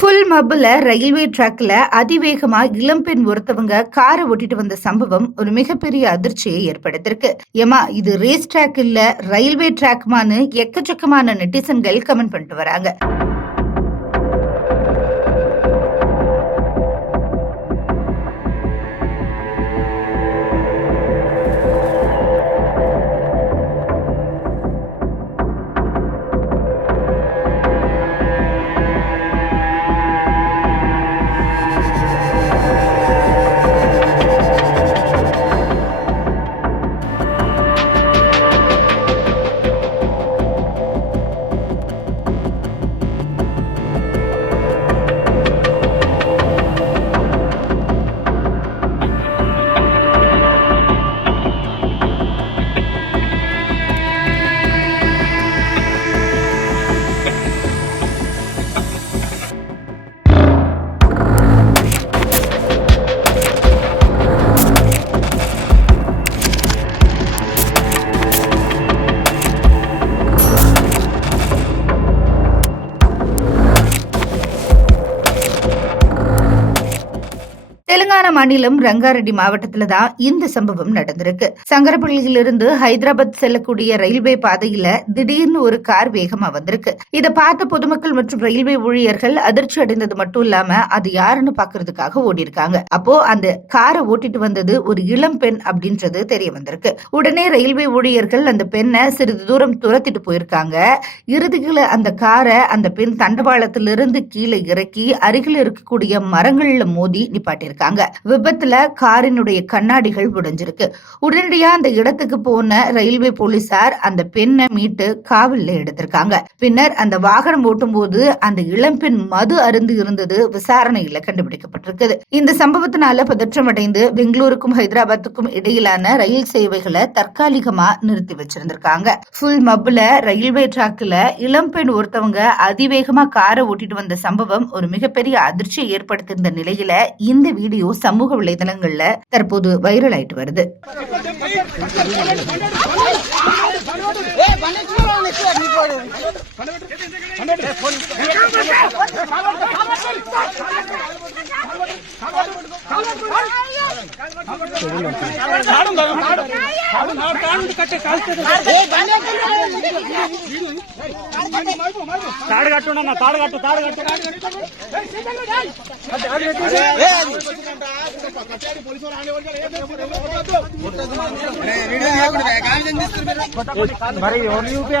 Full மப்புல railway ட்ராக்ல அதிவேகமா இளம்பெண் ஒருத்தவங்க காரை ஓட்டிட்டு வந்த சம்பவம் ஒரு மிகப்பெரிய அதிர்ச்சியை ஏற்படுத்திருக்கு. ஏமா இது ரேஸ் ட்ராக் இல்ல ரயில்வே ட்ராக்மான்னு எக்கச்சக்கமான நெட்டிசன்கள் கமெண்ட் பண்ணிட்டு வராங்க. தெலுங்கானா மாநிலம் ரங்காரெட்டி மாவட்டத்துல தான் இந்த சம்பவம் நடந்திருக்கு. சங்கரப்பள்ளியிலிருந்து ஹைதராபாத் செல்லக்கூடிய ரயில்வே பாதையில திடீர்னு ஒரு கார் வேகமா வந்திருக்கு. இதை பார்த்த பொதுமக்கள் மற்றும் ரயில்வே ஊழியர்கள் அதிர்ச்சி அடைந்தது மட்டும் இல்லாம அது யாருன்னு பாக்குறதுக்காக ஓடி இருக்காங்க. அப்போ அந்த காரை ஓட்டிட்டு வந்தது ஒரு இளம் பெண் அப்படின்றது தெரிய வந்திருக்கு. உடனே ரயில்வே ஊழியர்கள் அந்த பெண்ணை சிறிது தூரம் துரத்திட்டு போயிருக்காங்க. இறுதியில அந்த காரை அந்த பெண் தண்டவாளத்திலிருந்து கீழே இறக்கி அருகில் இருக்கக்கூடிய மரங்கள்ல மோதி நிப்பாட்டிருக்காங்க. விபத்துல காரினுடைய கண்ணாடிகள் உடைஞ்சிருக்கு. உடனடியா அந்த இடத்துக்கு போன ரயில்வே போலீசார் அந்த பெண்ணை மீட்டு காவல்ல எடுத்திருக்காங்க. பின்னர் அந்த வாகனம் ஓட்டும் போது அந்த இளம்பெண் மது அருந்து இருந்தது விசாரணையில கண்டுபிடிக்கப்பட்டிருக்கு. இந்த சம்பவத்தினால பதற்றமடைந்து பெங்களூருக்கும் ஹைதராபாத்துக்கும் இடையிலான ரயில் சேவைகளை தற்காலிகமா நிறுத்தி வச்சிருந்திருக்காங்க. ஃபுல் மப்புல ரயில்வே டிராக்ல இளம்பெண் ஒருத்தவங்க அதிவேகமா காரை ஓட்டிட்டு வந்த சம்பவம் ஒரு மிகப்பெரிய அதிர்ச்சியை ஏற்படுத்தியிருந்த நிலையில இந்த வீடியோ சமூக வலைதளங்கள்ல தற்போது வைரல் ஆயிட்டு வருது. మరి ఎవరు యూపీ